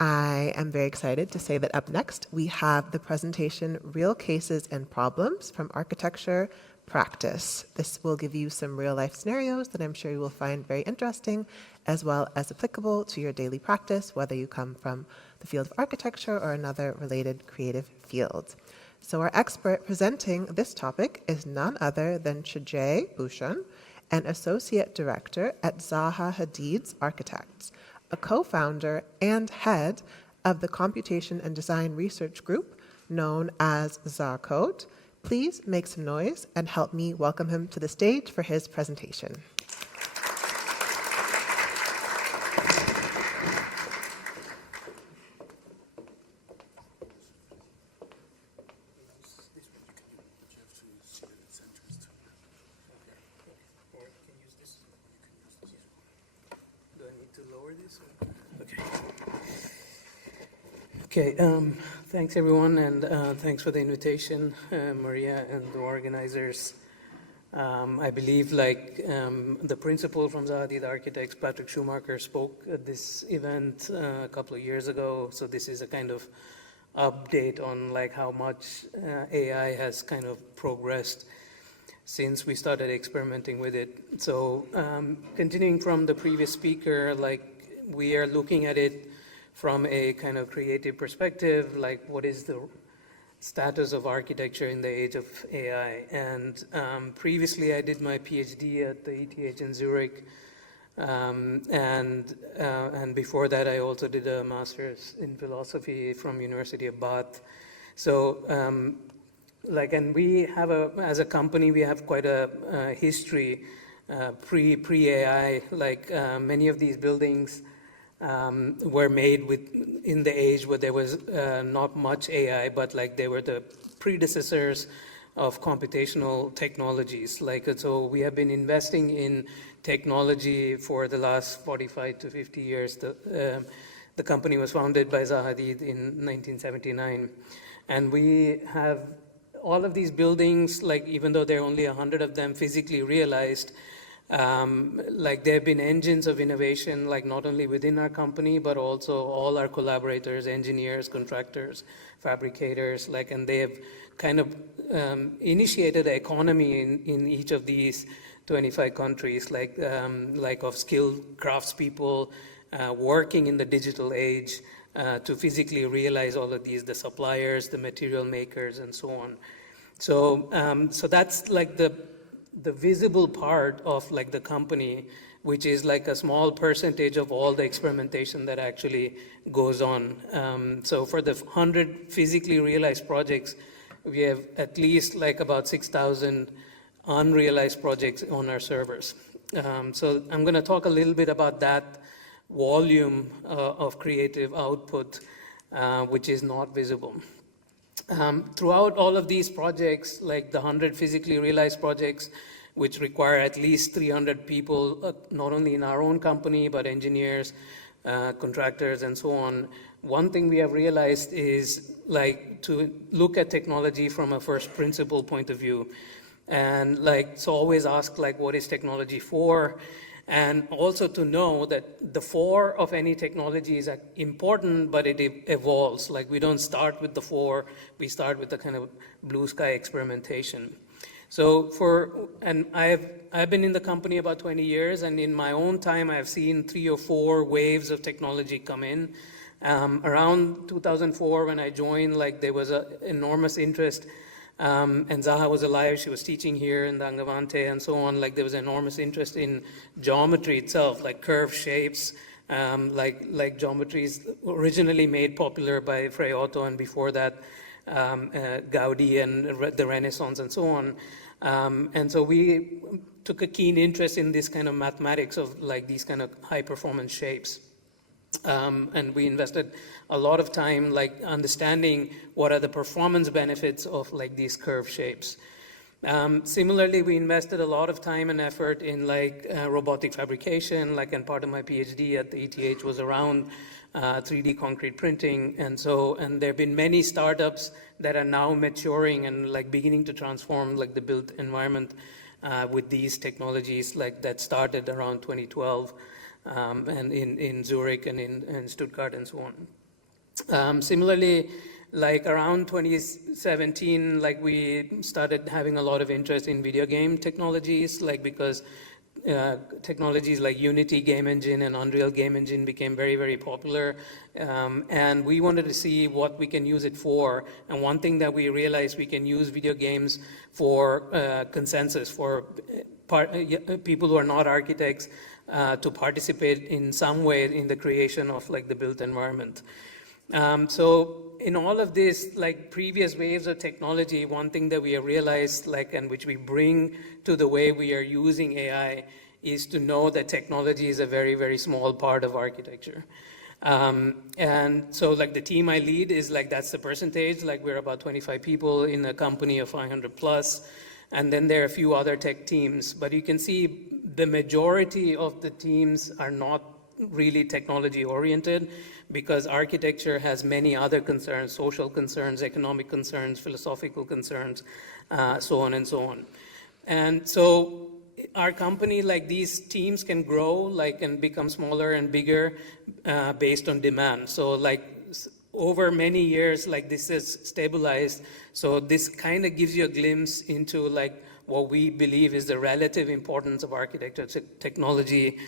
I am very excited to say that up next we have the presentation Real Cases and Problems from Architecture Practice. This will give you some real life scenarios that I'm sure you will find very interesting as well as applicable to your daily practice, whether you come from the field of architecture or another related creative field. So our expert presenting this topic is none other than Shajay Bhooshan, an associate director at Zaha Hadid's Architects, a co-founder and head of the Computation and Design Research Group known as ZACode. Please make some noise and help me welcome him to the stage for his presentation. Okay, thanks everyone, and thanks for the invitation, Maria and the organizers. I believe the principal from Zaha Hadid Architects, Patrick Schumacher, spoke at this event a couple of years ago, so this is a kind of update on how much AI has kind of progressed since we started experimenting with it. So continuing from the previous speaker, we are looking at it from a kind of creative perspective, what is the status of architecture in the age of AI. And previously I did my PhD at the ETH in Zurich, and before that I also did a master's in philosophy from University of Bath. So and we have as a company, we have quite a history pre-AI, many of these buildings were made in the age where there was not much AI, but they were the predecessors of computational technologies. So we have been investing in technology for the last 45 to 50 years. The company was founded by Zaha Hadid in 1979. And we have all of these buildings, even though there are only 100 of them physically realized, there have been engines of innovation, not only within our company, but also all our collaborators, engineers, contractors, fabricators, and they have kind of initiated an economy in each of these 25 countries, of skilled craftspeople working in the digital age to physically realize all of these, the suppliers, the material makers, and so on. So that's the visible part of the company, which is a small percentage of all the experimentation that actually goes on. So for the 100 physically realized projects, we have at least about 6,000 unrealized projects on our servers. So I'm going to talk a little bit about that volume of creative output, which is not visible. Throughout all of these projects, the 100 physically realized projects, which require at least 300 people, not only in our own company, but engineers, contractors, and so on. One thing we have realized is to look at technology from a first principle point of view. And so always ask what is technology for? And also to know that the for of any technology is important, but it evolves. We don't start with the for, we start with the kind of blue sky experimentation. So I've been in the company about 20 years, and in my own time, I've seen 3 or 4 waves of technology come in. Around 2004, when I joined, there was an enormous interest. And Zaha was alive, she was teaching here in the Angavante and so on. There was enormous interest in geometry itself, curved shapes, geometries originally made popular by Frei Otto, and before that, Gaudi and the Renaissance and so on. And so we took a keen interest in this kind of mathematics of these kind of high performance shapes. And we invested a lot of time understanding what are the performance benefits of these curved shapes. Similarly, we invested a lot of time and effort in robotic fabrication, and part of my PhD at the ETH was around 3D concrete printing. And there have been many startups that are now maturing and beginning to transform the built environment with these technologies that started around 2012. And in Zurich and in Stuttgart and so on. Similarly, like around 2017, like we started having a lot of interest in video game technologies, like because technologies like Unity game engine and Unreal game engine became very, very popular. And we wanted to see what we can use it for. And one thing that we realized, we can use video games for consensus, for people who are not architects to participate in some way in the creation of like the built environment. So in all of this, like previous waves of technology, one thing that we have realized, like, and which we bring to the way we are using AI, is to know that technology is a very, very small part of architecture. And so like the team I lead is like, that's the percentage, like we're about 25 people in a company of 500 plus. And then there are a few other tech teams, but you can see the majority of the teams are not really technology oriented, because architecture has many other concerns, social concerns, economic concerns, philosophical concerns, so on and so on. And so our company, like these teams can grow, like, and become smaller and bigger based on demand. So like over many years, like this is stabilized. So this kind of gives you a glimpse into like what we believe is the relative importance of architecture technology,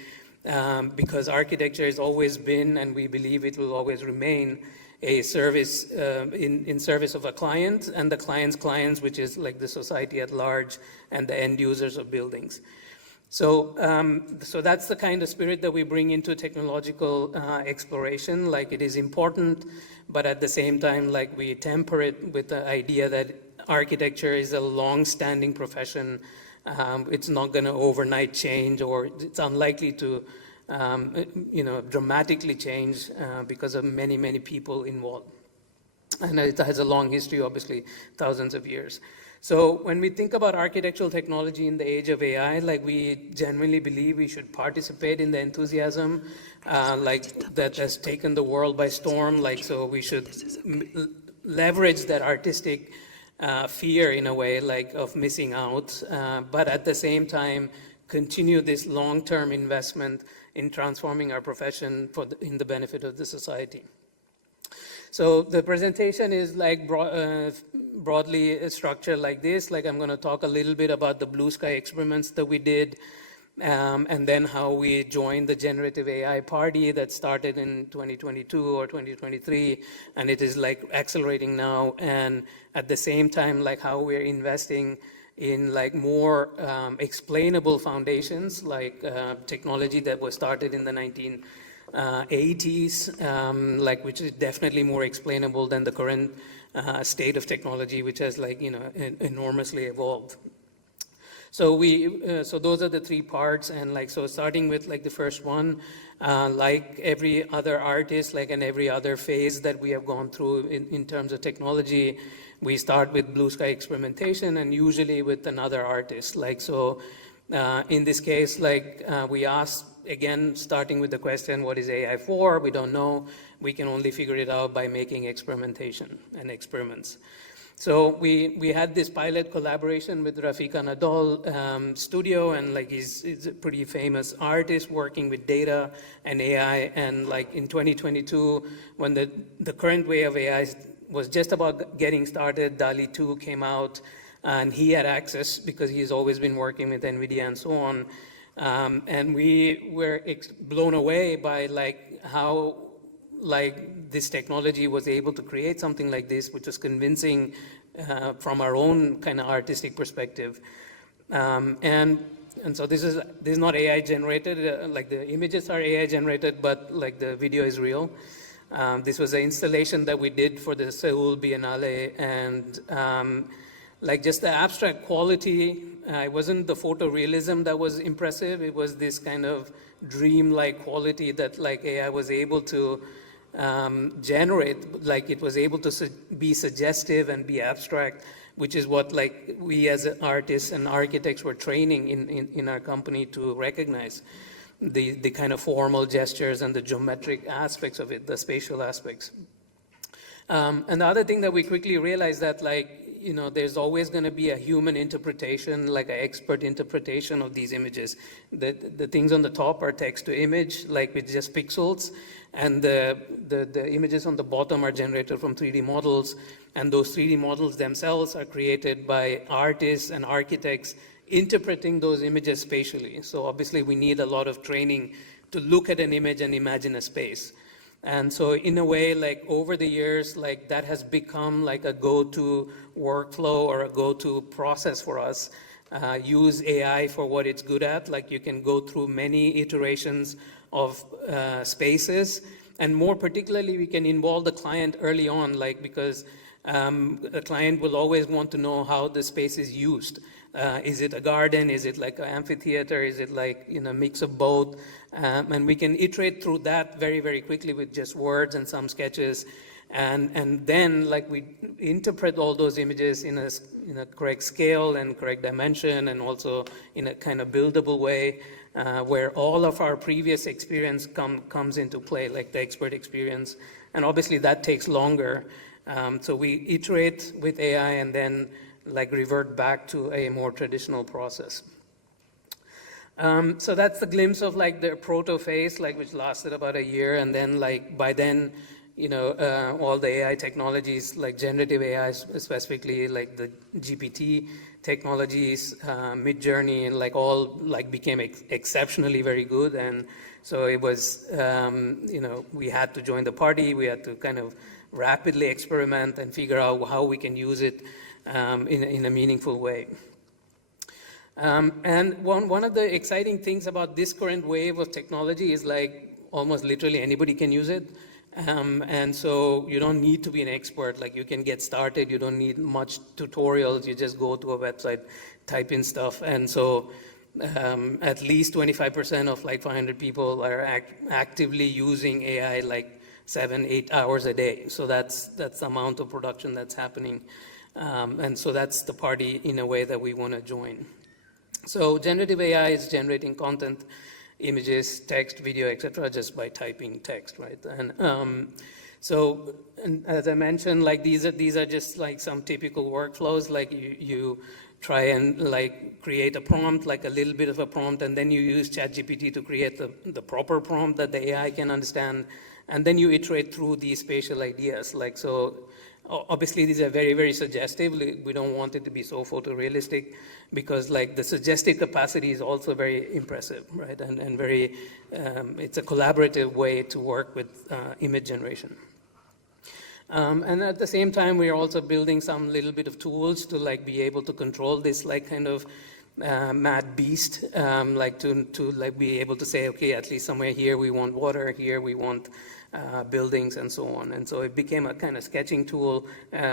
because architecture has always been, and we believe it will always remain, a service in service of a client and the client's clients, which is like the society at large and the end users of buildings. So, so that's the kind of spirit that we bring into technological exploration. Like it is important, but at the same time, like we temper it with the idea that architecture is a long-standing profession. It's not going to overnight change, or it's unlikely to, dramatically change because of many, many people involved. And it has a long history, obviously, thousands of years. So when we think about architectural technology in the age of AI, like we genuinely believe we should participate in the enthusiasm, like that has taken the world by storm. Like, so we should leverage that artistic fear in a way, like of missing out, but at the same time, continue this long-term investment in transforming our profession in the benefit of the society. So the presentation is like broadly structured like this. Like I'm going to talk a little bit about the blue sky experiments that we did, and then how we joined the generative AI party that started in 2022 or 2023, and it is like accelerating now. And at the same time, like how we're investing in like more explainable foundations, like technology that was started in the 1980s, like which is definitely more explainable than the current state of technology, which has like, enormously evolved. So so those are the three parts, and like, so starting with like the first one, like every other artist, like in every other phase that we have gone through in terms of technology, we start with blue sky experimentation, and usually with another artist. Like, so in this case, like we asked, again, starting with the question, what is AI for? We don't know. We can only figure it out by making experimentation and experiments. So we had this pilot collaboration with Rafika Nadal studio, and like he's a pretty famous artist working with data and AI. And like in 2022, when the current way of AI was just about getting started, DALL-E 2 came out, and he had access because he's always been working with NVIDIA and so on. And we were blown away by like how like this technology was able to create something like this, which was convincing from our own kind of artistic perspective. And so this is not AI generated, like the images are AI generated, but like the video is real. This was an installation that we did for the Seoul Biennale, and like just the abstract quality, it wasn't the photorealism that was impressive, it was this kind of dream-like quality that like AI was able to generate. Like it was able to be suggestive and be abstract, which is what like we as artists and architects were training in our company to recognize. The kind of formal gestures and the geometric aspects of it, the spatial aspects. And the other thing that we quickly realized that like there's always going to be a human interpretation, like an expert interpretation of these images. The things on the top are text to image, like with just pixels, and the images on the bottom are generated from 3D models, and those 3D models themselves are created by artists and architects interpreting those images spatially. So obviously we need a lot of training to look at an image and imagine a space. And so in a way, like over the years, like that has become like a go-to workflow or a go-to process for us. Use AI for what it's good at. Like you can go through many iterations of spaces, and more particularly, we can involve the client early on, like because the client will always want to know how the space is used. Is it a garden? Is it like an amphitheater? Is it like a mix of both? And we can iterate through that very, very quickly with just words and some sketches. And then like we interpret all those images in a correct scale and correct dimension, and also in a kind of buildable way where all of our previous experience comes into play, like the expert experience. And obviously that takes longer. So we iterate with AI and then like revert back to a more traditional process. So that's the glimpse of like the proto phase, like which lasted about a year, and then like by then, all the AI technologies, like generative AI specifically, like the GPT technologies, Midjourney, and like all like became exceptionally very good. And so it was, we had to join the party. We had to kind of rapidly experiment and figure out how we can use it in a meaningful way. And one of the exciting things about this current wave of technology is like almost literally anybody can use it. And so you don't need to be an expert, like you can get started, you don't need much tutorials, you just go to a website, type in stuff. And so at least 25% of like 500 people are actively using AI like 7-8 hours a day. So that's the amount of production that's happening. And so that's the party in a way that we want to join. So generative AI is generating content, images, text, video, etc., just by typing text, right? And and as I mentioned, like these are just like some typical workflows. Like you try and like create a prompt, like a little bit of a prompt, and then you use ChatGPT to create the proper prompt that the AI can understand, and then you iterate through these spatial ideas. Like so. Obviously, these are very, very suggestive. We don't want it to be so photorealistic because like the suggestive capacity is also very impressive, right? And very, it's a collaborative way to work with image generation. And at the same time, we are also building some little bit of tools to like be able to control this like kind of mad beast, like to like be able to say, okay, at least somewhere here we want water, here we want buildings and so on. And so it became a kind of sketching tool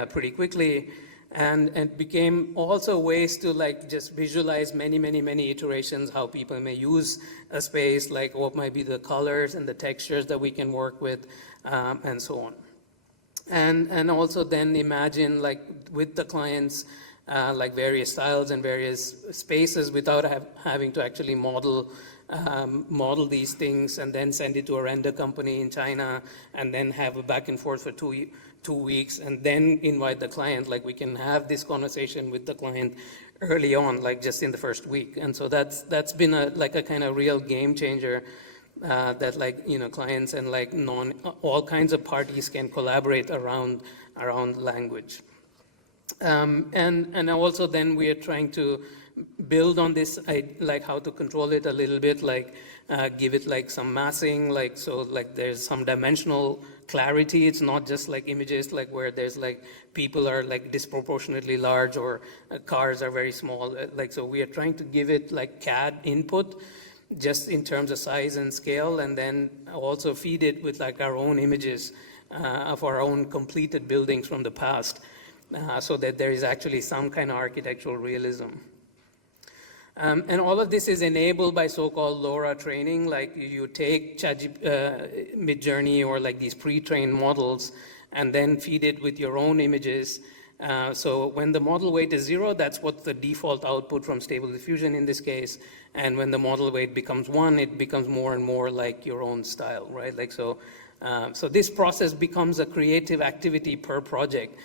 pretty quickly, and it became also ways to like just visualize many iterations, how people may use a space, like what might be the colors and the textures that we can work with, and so on. And also then imagine like with the clients like various styles and various spaces without having to actually model these things and then send it to a render company in China and then have a back and forth for two weeks and then invite the client. Like we can have this conversation with the client early on, like just in the first week. And so that's been like a kind of real game changer that like, clients and like all kinds of parties can collaborate around language. And also then we are trying to build on this, like how to control it a little bit, like give it like some massing, like so like there's some dimensional clarity. It's not just like images like where there's like people are like disproportionately large or cars are very small. Like so we are trying to give it like CAD input just in terms of size and scale, and then also feed it with like our own images of our own completed buildings from the past, so that there is actually some kind of architectural realism. And all of this is enabled by so-called LoRa training. Like you take Midjourney or like these pre-trained models and then feed it with your own images. So when the model weight is 0, that's what the default output from Stable Diffusion in this case. And when the model weight becomes 1, it becomes more and more like your own style, right? Like so, so this process becomes a creative activity per project.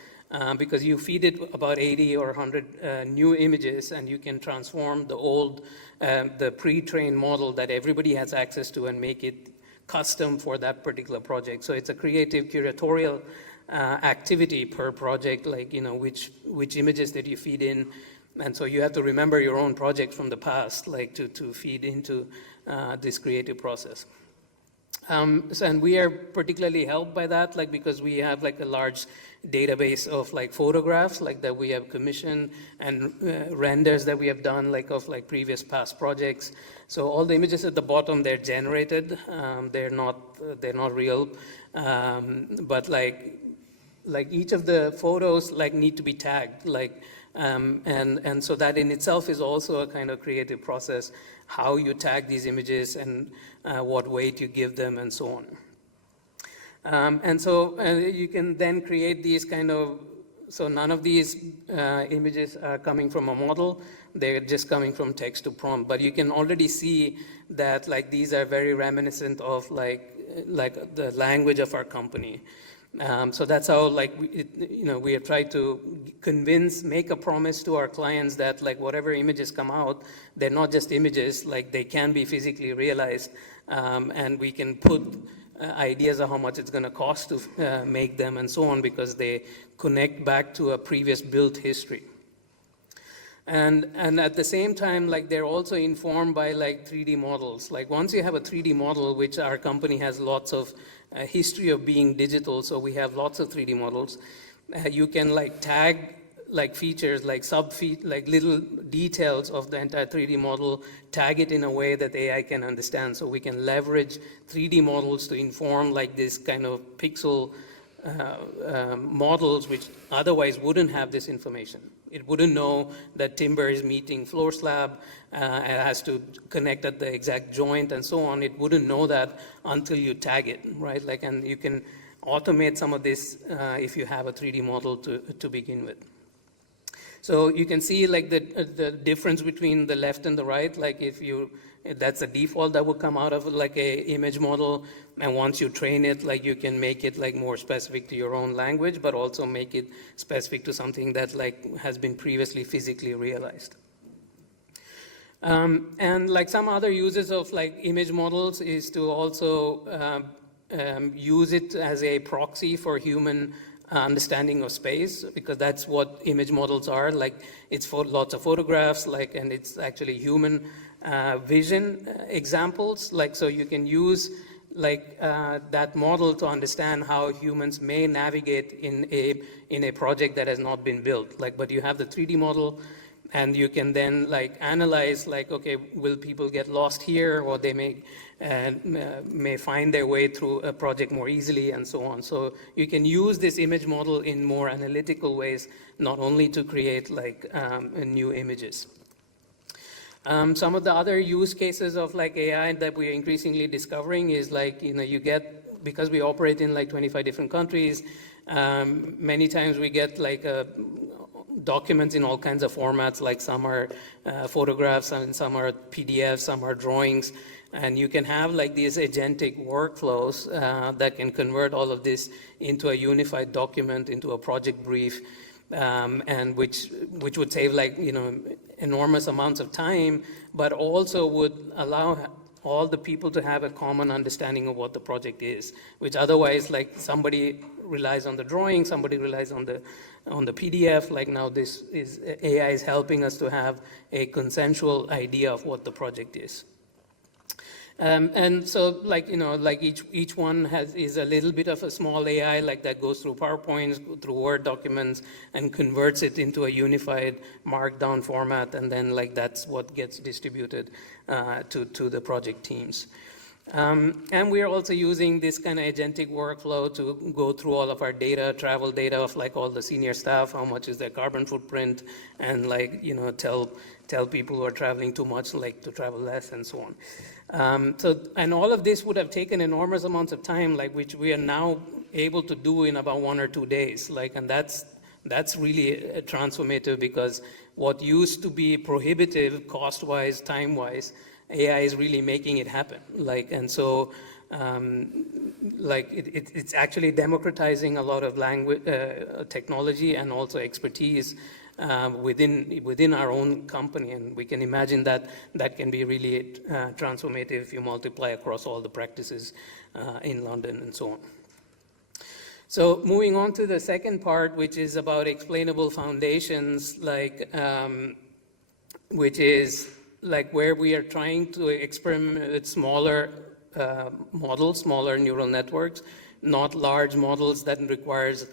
because you feed it about 80 or 100 new images, and you can transform the old, the pre-trained model that everybody has access to and make it custom for that particular project. So it's a creative curatorial activity per project, like, which images that you feed in. And so you have to remember your own project from the past, like to feed into this creative process. And we are particularly helped by that, like, because we have like a large database of like photographs, like that we have commissioned, and renders that we have done, like of like previous past projects. So all the images at the bottom, they're generated, they're not real, but like each of the photos like need to be tagged, like, and so that in itself is also a kind of creative process, how you tag these images and what weight you give them and so on. And so you can then create these kind of, so none of these images are coming from a model, they're just coming from text to prompt. But you can already see that like these are very reminiscent of like the language of our company. So that's how like we have tried to make a promise to our clients that like whatever images come out, they're not just images, like they can be physically realized, and we can put ideas of how much it's going to cost to make them and so on, because they connect back to a previous built history. And at the same time, like they're also informed by like 3D models. Like once you have a 3D model, which our company has lots of history of being digital, so we have lots of 3D models, you can like tag like features, like like little details of the entire 3D model, tag it in a way that AI can understand. So we can leverage 3D models to inform like this kind of pixel models, which otherwise wouldn't have this information. It wouldn't know that timber is meeting floor slab, it has to connect at the exact joint and so on. It wouldn't know that until you tag it, right? Like, and you can automate some of this if you have a 3D model to begin with. So you can see like the difference between the left and the right. Like that's a default that would come out of like a image model, and once you train it, like you can make it like more specific to your own language, but also make it specific to something that like has been previously physically realized. And like some other uses of like image models is to also use it as a proxy for human understanding of space, because that's what image models are. Like it's for lots of photographs, like, and it's actually human vision examples. Like, so you can use like that model to understand how humans may navigate in a project that has not been built. Like, but you have the 3D model, and you can then like analyze, like, okay, will people get lost here, or they may find their way through a project more easily, and so on. So you can use this image model in more analytical ways, not only to create like new images. Some of the other use cases of like AI that we are increasingly discovering is like, you get, because we operate in like 25 different countries, many times we get like documents in all kinds of formats, like some are photographs and some are PDFs, some are drawings, and you can have like these agentic workflows that can convert all of this into a unified document, into a project brief, and which would save like enormous amounts of time, but also would allow all the people to have a common understanding of what the project is, which otherwise like somebody relies on the drawing, somebody relies on the PDF. Like now this is AI is helping us to have a consensual idea of what the project is. And so like, like each one is a little bit of a small AI, like that goes through PowerPoints, through Word documents, and converts it into a unified markdown format, and then like that's what gets distributed to the project teams. And we are also using this kind of agentic workflow to go through all of our data, travel data of like all the senior staff, how much is their carbon footprint, and like, tell people who are traveling too much, like to travel less, and so on. And all of this would have taken enormous amounts of time, like which we are now able to do in about 1 or 2 days. Like, and that's really transformative, because what used to be prohibitive cost-wise, time-wise, AI is really making it happen. Like, and so like it's actually democratizing a lot of language, technology, and also expertise within our own company, and we can imagine that that can be really transformative if you multiply across all the practices in London and so on. So moving on to the second part, which is about explainable foundations, like which is like where we are trying to experiment with smaller models, smaller neural networks, not large models that requires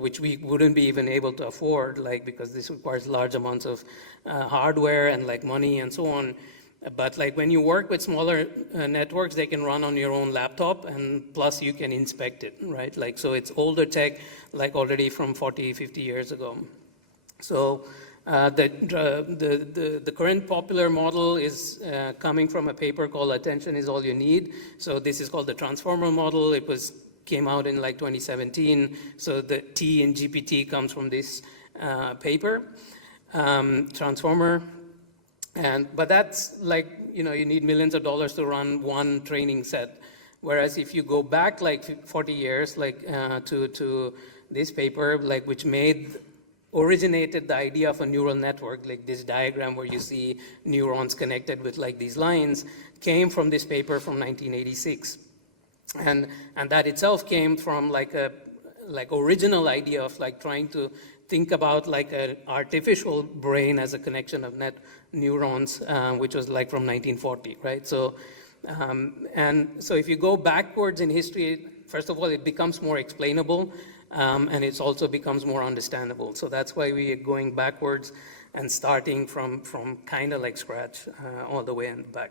which we wouldn't be even able to afford, like, because this requires large amounts of hardware and like money and so on. But like when you work with smaller networks, they can run on your own laptop, and plus you can inspect it, right? Like, so it's older tech, like already from 40, 50 years ago. So the current popular model is coming from a paper called Attention is All You Need. So this is called the transformer model. It came out in like 2017. So the T in GPT comes from this paper, transformer. But that's like, you need millions of dollars to run one training set. Whereas if you go back like 40 years, like to this paper, like which originated the idea of a neural network, like this diagram where you see neurons connected with like these lines, came from this paper from 1986. And that itself came from like original idea of like trying to think about like an artificial brain as a connection of neurons, which was like from 1940, right? So, and so if you go backwards in history, first of all, it becomes more explainable, and it also becomes more understandable. So that's why we are going backwards and starting from kind of like scratch all the way in the back.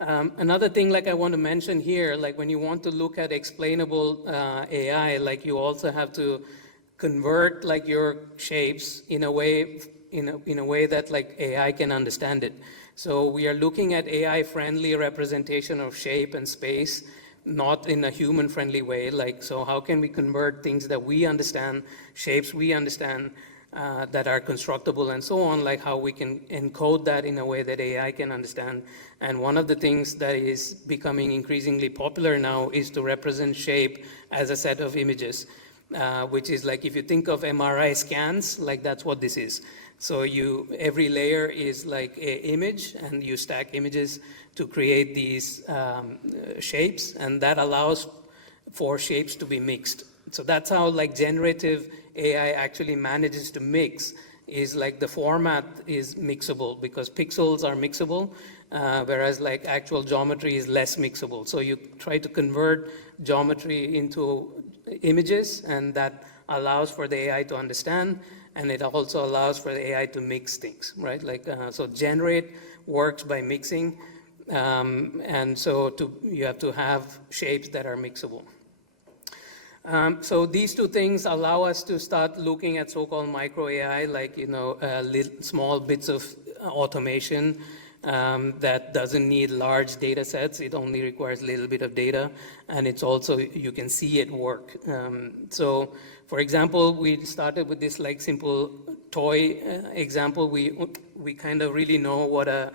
Another thing like I want to mention here, like when you want to look at explainable AI, like you also have to convert like your shapes in a way that like AI can understand it. So we are looking at AI-friendly representation of shape and space, not in a human-friendly way. Like, so how can we convert things that we understand, shapes we understand, that are constructible and so on, like how we can encode that in a way that AI can understand. And one of the things that is becoming increasingly popular now is to represent shape as a set of images, which is like if you think of MRI scans, like that's what this is. So every layer is like an image, and you stack images to create these shapes, and that allows for shapes to be mixed. So that's how like generative AI actually manages to mix, is like the format is mixable because pixels are mixable, whereas like actual geometry is less mixable. So you try to convert geometry into images, and that allows for the AI to understand, and it also allows for the AI to mix things, right? Like, so generate works by mixing, and so you have to have shapes that are mixable. So these two things allow us to start looking at so-called micro AI, like, small bits of automation that doesn't need large data sets. It only requires a little bit of data, and it's also, you can see it work. So for example, we started with this like simple toy example. We kind of really know what a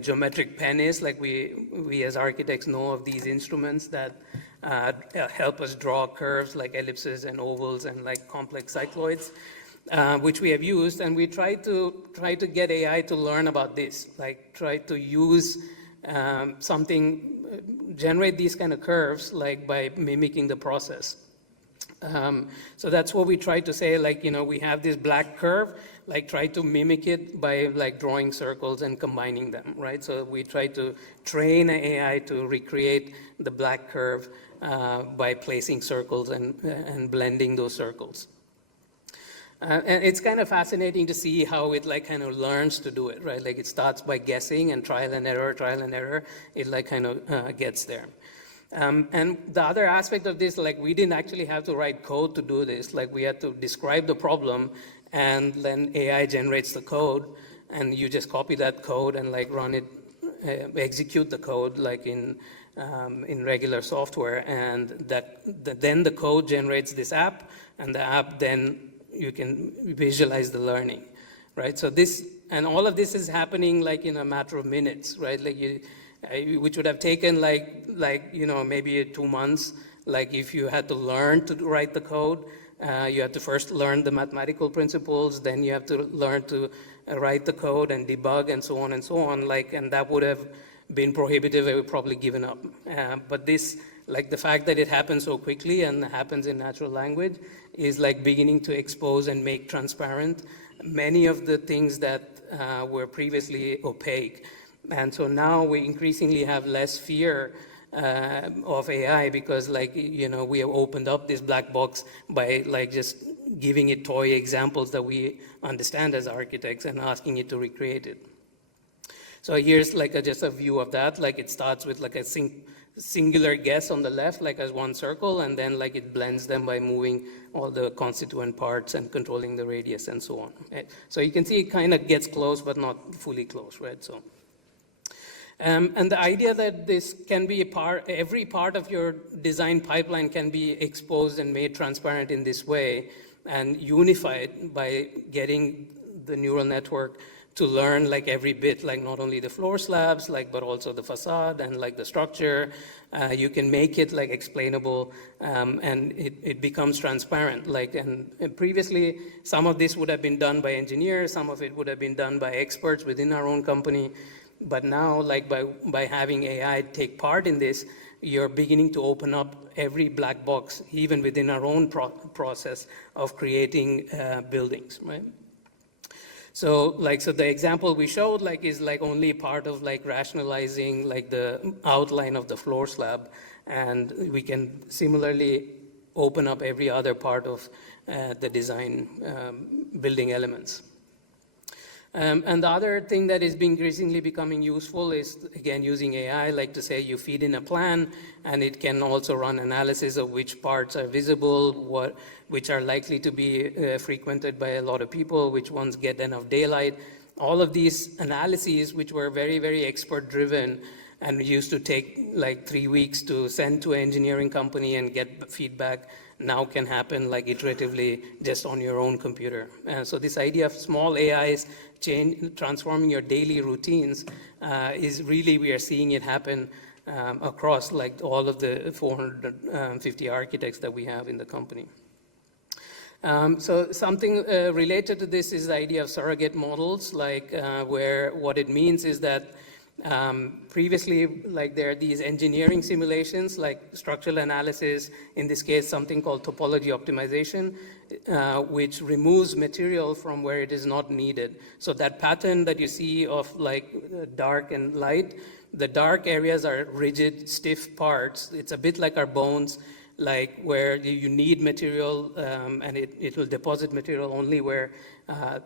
geometric pen is. Like we as architects know of these instruments that help us draw curves like ellipses and ovals and like complex cycloids, which we have used, and we try to get AI to learn about this, like try to use generate these kind of curves like by mimicking the process. So that's what we try to say, like, we have this black curve, like try to mimic it by like drawing circles and combining them, right? So we try to train an AI to recreate the black curve by placing circles and blending those circles. And it's kind of fascinating to see how it like kind of learns to do it, right? Like it starts by guessing and trial and error, it like kind of gets there. And the other aspect of this, like we didn't actually have to write code to do this. Like we had to describe the problem, and then AI generates the code, and you just copy that code and like run it, execute the code like in regular software, and then the code generates this app, and the app then you can visualize the learning, right? So all of this is happening like in a matter of minutes, right? Like which would have taken maybe 2 months. Like if you had to learn to write the code, you have to first learn the mathematical principles, then you have to learn to write the code and debug and so on and so on. And that would have been prohibitive. I would probably given up. But this, like the fact that it happens so quickly and happens in natural language, is like beginning to expose and make transparent many of the things that were previously opaque. And so now we increasingly have less fear of AI because we have opened up this black box by just giving it toy examples that we understand as architects and asking it to recreate it. So here's just a view of that. It starts with a singular guess on the left, as one circle, and then it blends them by moving all the constituent parts and controlling the radius and so on. Right? So you can see it kind of gets close, but not fully close, right? So. And the idea that this can be every part of your design pipeline can be exposed and made transparent in this way and unified by getting the neural network to learn every bit, not only the floor slabs, but also the facade and the structure. You can make it explainable, and it becomes transparent. And previously, some of this would have been done by engineers, some of it would have been done by experts within our own company. But now, by having AI take part in this, you're beginning to open up every black box, even within our own process of creating buildings, right? So, so the example we showed, is only part of rationalizing the outline of the floor slab, and we can similarly open up every other part of the design building elements. And the other thing that is increasingly becoming useful is, again, using AI, to say you feed in a plan, and it can also run analysis of which parts are visible, which are likely to be frequented by a lot of people, which ones get enough daylight. All of these analyses, which were very, very expert-driven and used to take 3 weeks to send to an engineering company and get feedback, now can happen iteratively just on your own computer. So this idea of small AIs transforming your daily routines is really, we are seeing it happen across all of the 450 architects that we have in the company. So something related to this is the idea of surrogate models, where what it means is that previously, there are these engineering simulations, structural analysis, in this case, something called topology optimization, which removes material from where it is not needed. So that pattern that you see of dark and light, the dark areas are rigid, stiff parts. It's a bit like our bones, where you need material, and it will deposit material only where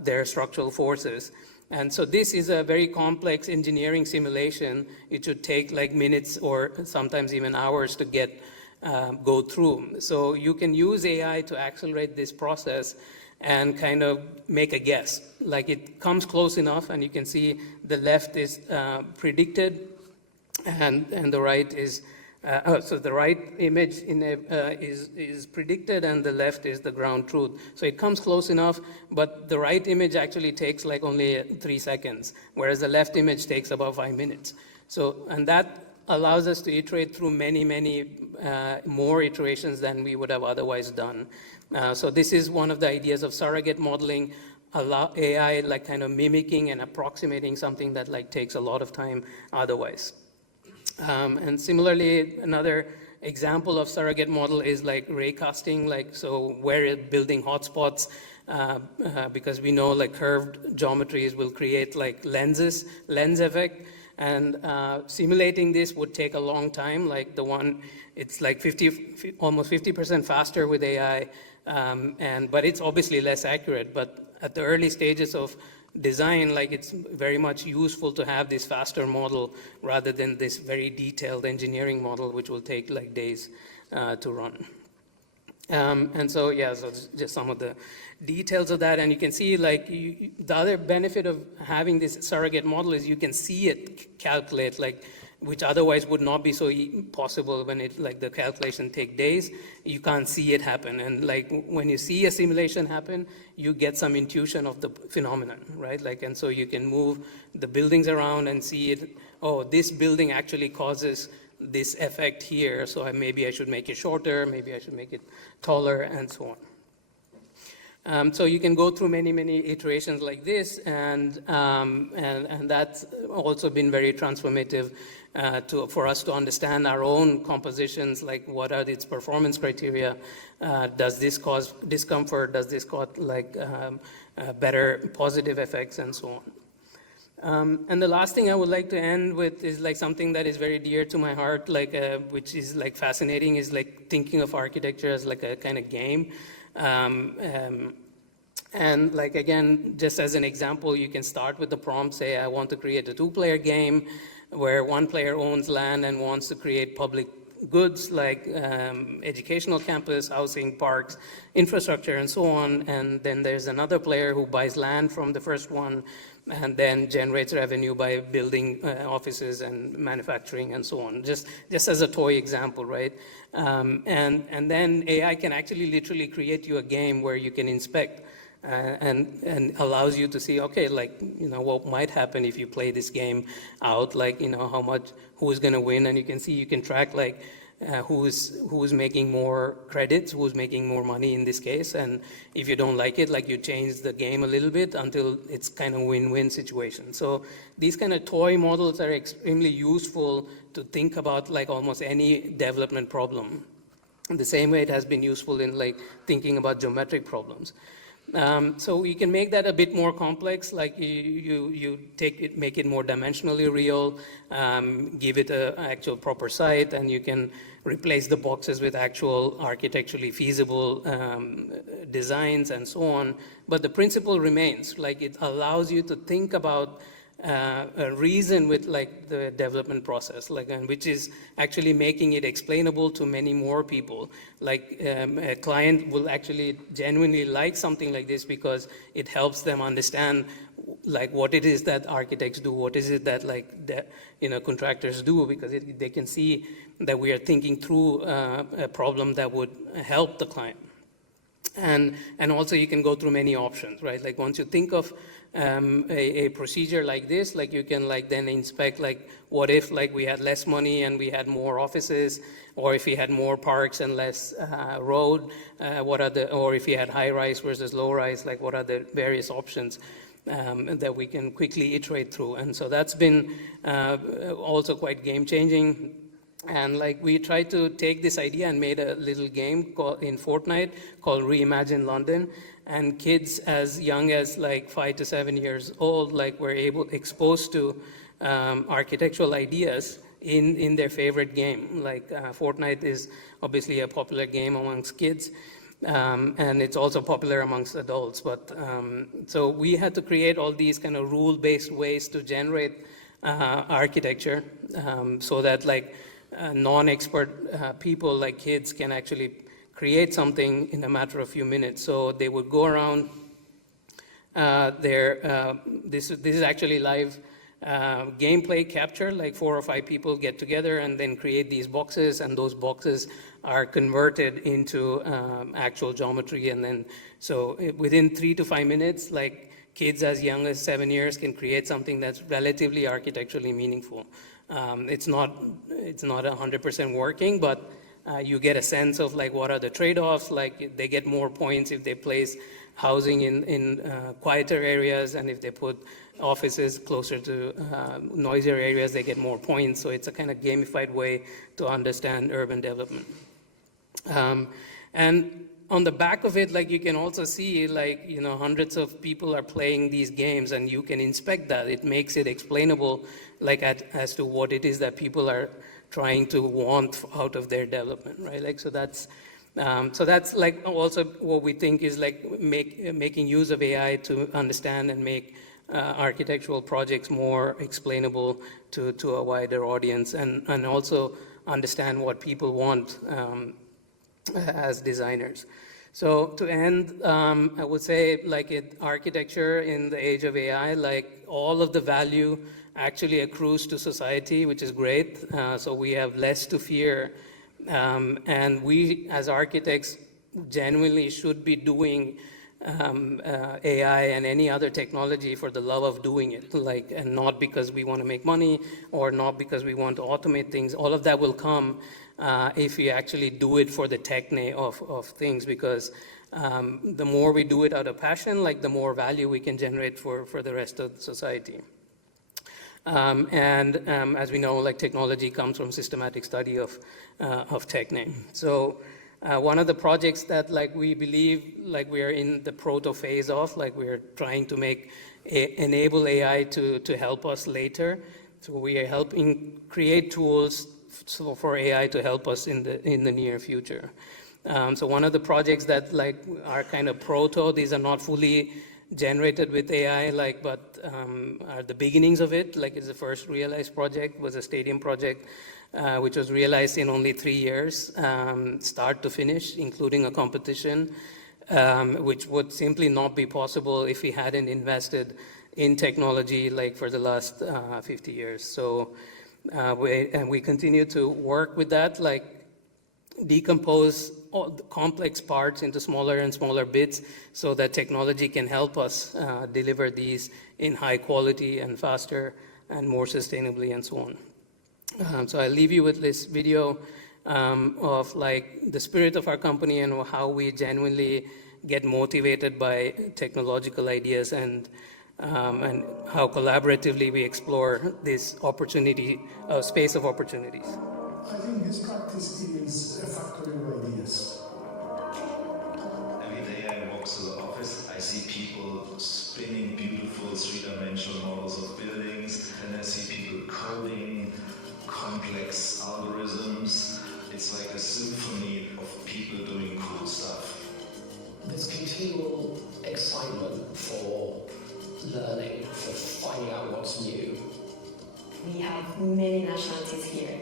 there are structural forces. And so this is a very complex engineering simulation. It should take minutes or sometimes even hours to go through. So you can use AI to accelerate this process and kind of make a guess. It comes close enough, and you can see the left is predicted, and the right is so the right image is predicted, and the left is the ground truth. So it comes close enough, but the right image actually takes only 3 seconds, whereas the left image takes about 5 minutes. So, and that allows us to iterate through many, many more iterations than we would have otherwise done. So this is one of the ideas of surrogate modeling, allow AI kind of mimicking and approximating something that takes a lot of time otherwise. And similarly, another example of surrogate model is raycasting, so where building hotspots, because we know curved geometries will create lens effect, and simulating this would take a long time. It's almost 50% faster with AI, but it's obviously less accurate. But at the early stages of design, it's very much useful to have this faster model rather than this very detailed engineering model, which will take days to run. And so, yeah, so just some of the details of that. And you can see, the other benefit of having this surrogate model is you can see it calculate, which otherwise would not be so possible when the calculation take days. You can't see it happen. And when you see a simulation happen, you get some intuition of the phenomenon, right? And so you can move the buildings around and see it oh, this building actually causes this effect here, so maybe I should make it shorter, maybe I should make it taller, and so on. So you can go through many, many iterations like this, and that's also been very transformative for us to understand our own compositions, like what are its performance criteria, does this cause discomfort, does this cause better positive effects, and so on. And the last thing I would like to end with is like something that is very dear to my heart, like which is like fascinating, is like thinking of architecture as like a kind of game. And like, again, just as an example, you can start with the prompt, say, I want to create a 2-player game where one player owns land and wants to create public goods like educational campus, housing, parks, infrastructure, and so on. And then there's another player who buys land from the first one and then generates revenue by building offices and manufacturing and so on, just as a toy example, right? And then AI can actually literally create you a game where you can inspect and allows you to see, okay, like, you know, what might happen if you play this game out, like, you know, how much, who's going to win, and you can see, you can track, like, who's making more credits, who's making more money in this case, and if you don't like it, like, you change the game a little bit until it's kind of win-win situation. So these kind of toy models are extremely useful to think about, like, almost any development problem. In the same way it has been useful in, like, thinking about geometric problems. So you can make that a bit more complex, like you take it, make it more dimensionally real, give it an actual proper site, and you can replace the boxes with actual architecturally feasible designs and so on. But the principle remains, like, it allows you to think about a reason with, like, the development process, like, and which is actually making it explainable to many more people. Like, a client will actually genuinely like something like this because it helps them understand, like, what it is that architects do, what is it that, like, you know, contractors do, because they can see that we are thinking through a problem that would help the client. And also you can go through many options, right? Like, once you think of a procedure like this, like, you can, like, then inspect, like, what if, like, we had less money and we had more offices, or if we had more parks and less road, or if we had high rise versus low rise, like, what are the various options that we can quickly iterate through. And so that's been also quite game changing. And, like, we tried to take this idea and made a little game in Fortnite called Reimagine London. And kids as young as, like, 5 to 7 years old, like, were exposed to architectural ideas in their favorite game. Like, Fortnite is obviously a popular game amongst kids, and it's also popular amongst adults. But so we had to create all these kind of rule-based ways to generate architecture, so that, like, non-expert people, like kids, can actually create something in a matter of a few minutes. So they would go around this is actually live gameplay capture, like 4 or 5 people get together and then create these boxes, and those boxes are converted into actual geometry. And then, so within 3 to 5 minutes, like, kids as young as 7 years can create something that's relatively architecturally meaningful. It's not 100% working, but you get a sense of, like, what are the trade-offs. Like, they get more points if they place housing in quieter areas, and if they put offices closer to noisier areas, they get more points. So it's a kind of gamified way to understand urban development. And on the back of it, like, you can also see, like, you know, hundreds of people are playing these games, and you can inspect that. It makes it explainable, like, as to what it is that people are trying to want out of their development, right? Like, so that's like also what we think is, like, making use of AI to understand and make architectural projects more explainable to a wider audience, and also understand what people want as designers. So to end, I would say, like, architecture in the age of AI, like, all of the value actually accrues to society, which is great. So we have less to fear. And we, as architects, genuinely should be doing AI and any other technology for the love of doing it, like, and not because we want to make money or not because we want to automate things. All of that will come if we actually do it for the techne of things, because the more we do it out of passion, like the more value we can generate for the rest of society. As we know, like technology comes from systematic study of techne. So one of the projects that like we believe like we are in the proto phase of, like we're trying to enable AI to help us later. So we are helping create tools for AI to help us in the near future. So one of the projects that like are kind of proto, these are not fully generated with AI, like, but are the beginnings of it. Like, it's the first realized project, was a stadium project, which was realized in only 3 years, start to finish, including a competition, which would simply not be possible if we hadn't invested in technology like for the last 50 years. So we continue to work with that, like decompose all the complex parts into smaller and smaller bits so that technology can help us deliver these in high quality and faster and more sustainably and so on. So I'll leave you with this video of like the spirit of our company and how we genuinely get motivated by technological ideas and how collaboratively we explore this opportunity, space of opportunities. I think this practice is a factory of ideas. Every day I walk to the office, I see people spinning beautiful three-dimensional models of buildings, and I see people coding complex algorithms. It's like a symphony of people doing cool stuff. There's continual excitement for learning, for finding out what's new. We have many nationalities here.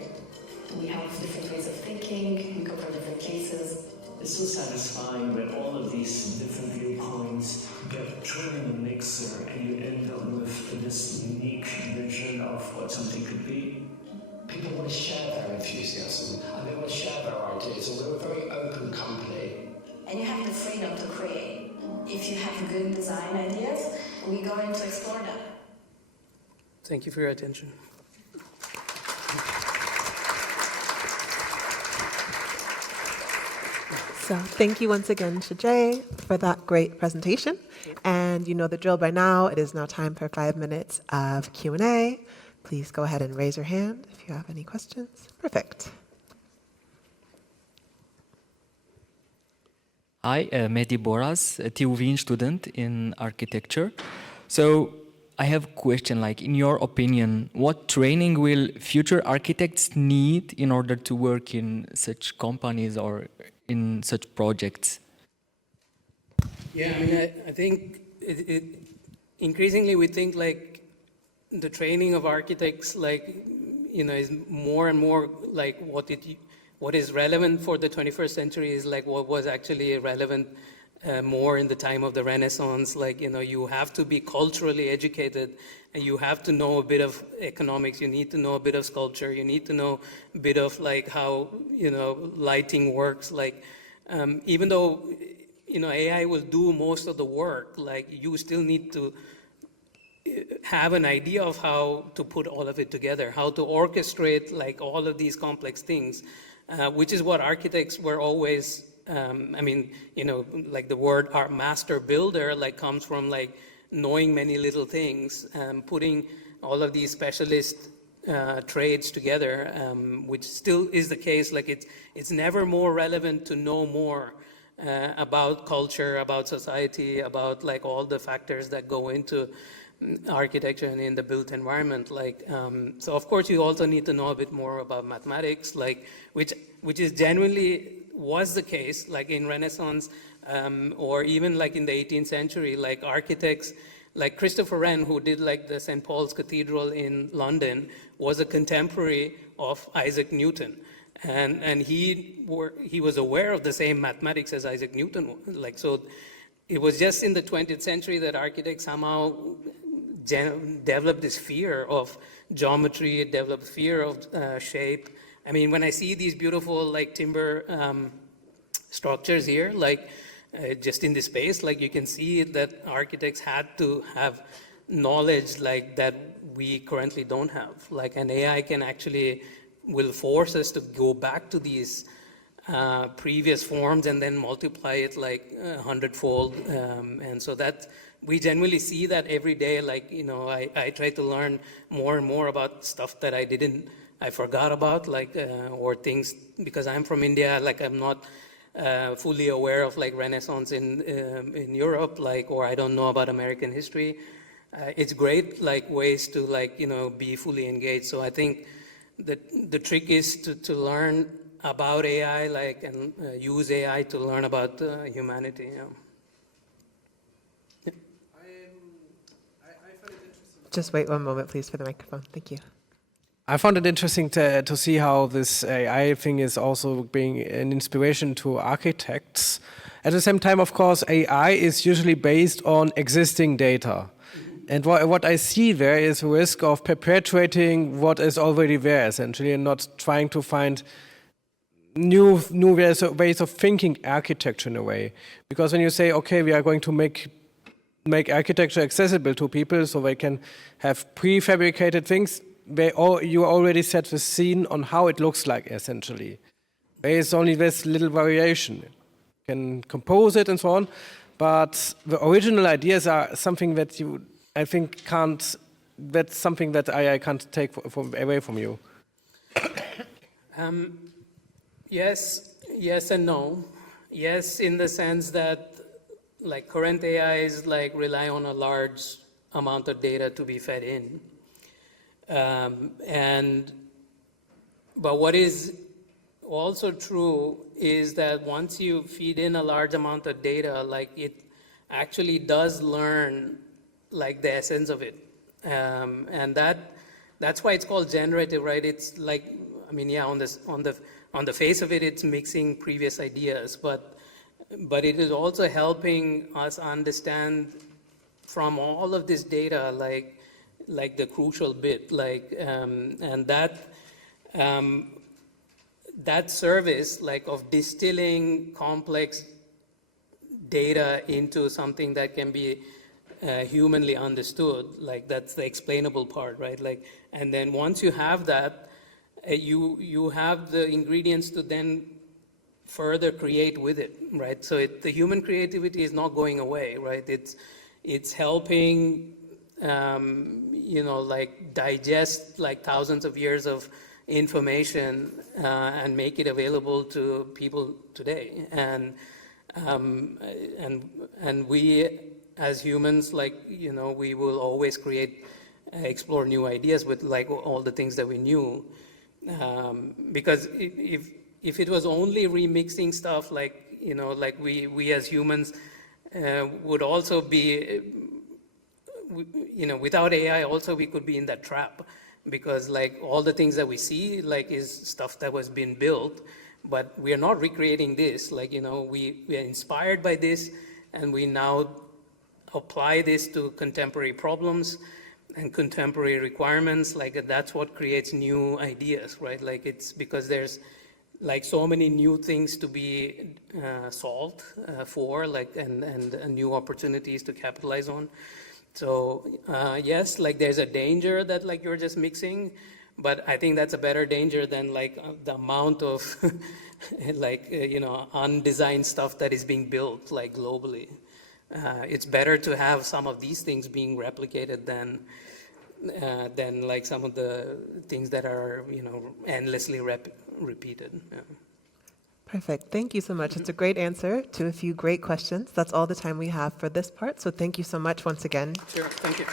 We have different ways of thinking, we come from different places. It's so satisfying that all of these different viewpoints get thrown in a mixer and you end up with this unique vision of what something could be. People want to share their enthusiasm and they want to share their ideas, and we're a very open company. And you have the freedom to create. If you have good design ideas, we're going to explore them. Thank you for your attention. So thank you once again, Shajay, for that great presentation. And you know the drill by now. It is now time for 5 minutes of Q&A. Please go ahead and raise your hand if you have any questions. Perfect. Hi, Mehdi Boraz, a TU Wien student in architecture. So I have a question, like in your opinion, what training will future architects need in order to work in such companies or in such projects? Yeah, I mean, I think increasingly we think like the training of architects, like, you know, is more and more like what is relevant for the 21st century is like what was actually relevant more in the time of the Renaissance. Like, you know, you have to be culturally educated and you have to know a bit of economics, you need to know a bit of sculpture, you need to know a bit of like how, you know, lighting works. Like, even though, you know, AI will do most of the work, like you still need to have an idea of how to put all of it together, how to orchestrate like all of these complex things, which is what architects were always, I mean, you know, like the word our master builder like comes from like knowing many little things, putting all of these specialist trades together, which still is the case. Like it's never more relevant to know more about culture, about society, about like all the factors that go into architecture and in the built environment. Like, so of course you also need to know a bit more about mathematics, like which is genuinely was the case, like in Renaissance, or even like in the 18th century, like architects, like Christopher Wren, who did like the St. Paul's Cathedral in London, was a contemporary of Isaac Newton. And he was aware of the same mathematics as Isaac Newton. Like, so it was just in the 20th century that architects somehow developed this fear of geometry, developed fear of shape. I mean, when I see these beautiful like timber structures here, like just in this space. Like you can see that architects had to have knowledge like that we currently don't have. Like an AI can actually will force us to go back to these previous forms and then multiply it like 100-fold. And so that we generally see that every day. Like, you know, I try to learn more and more about stuff that I forgot about, like, or things, because I'm from India, like I'm not fully aware of like Renaissance in Europe, like, or I don't know about American history. It's great, like ways to like, you know, be fully engaged. So I think that the trick is to learn about AI, like, and use AI to learn about humanity. Yeah. Just wait one moment, please, for the microphone. Thank you. I found it interesting to see how this AI thing is also being an inspiration to architects. At the same time, of course, AI is usually based on existing data. And what I see there is a risk of perpetuating what is already there, essentially, and not trying to find new ways of thinking architecture in a way. Because when you say, okay, we are going to make architecture accessible to people so they can have prefabricated things, you already set the scene on how it looks like, essentially. There is only this little variation. You can compose it and so on, but the original ideas are something that I think that's something that AI can't take away from you. Yes and no. Yes, in the sense that like current AIs like rely on a large amount of data to be fed in. But what is also true is that once you feed in a large amount of data, like it actually does learn like the essence of it. And that's why it's called generative, right? It's like, I mean, yeah, on the face of it, it's mixing previous ideas, but it is also helping us understand from all of this data, like the crucial bit, like, and that service, like of distilling complex data into something that can be humanly understood, like that's the explainable part, right? Like, and then once you have that, you have the ingredients to then further create with it, right? So the human creativity is not going away, right? It's helping, like digest like thousands of years of information and make it available to people today. And we as humans, like, we will always explore new ideas with like all the things that we knew. Because if it was only remixing stuff, like, like we as humans would also be, without AI also we could be in that trap, because like all the things that we see like is stuff that was being built, but we are not recreating this. Like, we are inspired by this, and we now apply this to contemporary problems and contemporary requirements. Like that's what creates new ideas, right? Like it's because there's like so many new things to be solved for, like, and new opportunities to capitalize on. So yes, like there's a danger that like you're just mixing, but I think that's a better danger than like the amount of like, undesigned stuff that is being built like globally. It's better to have some of these things being replicated than like some of the things that are, endlessly repeated. Yeah. Perfect. Thank you so much. It's a great answer to a few great questions. That's all the time we have for this part. So thank you so much once again. Sure. Thank you.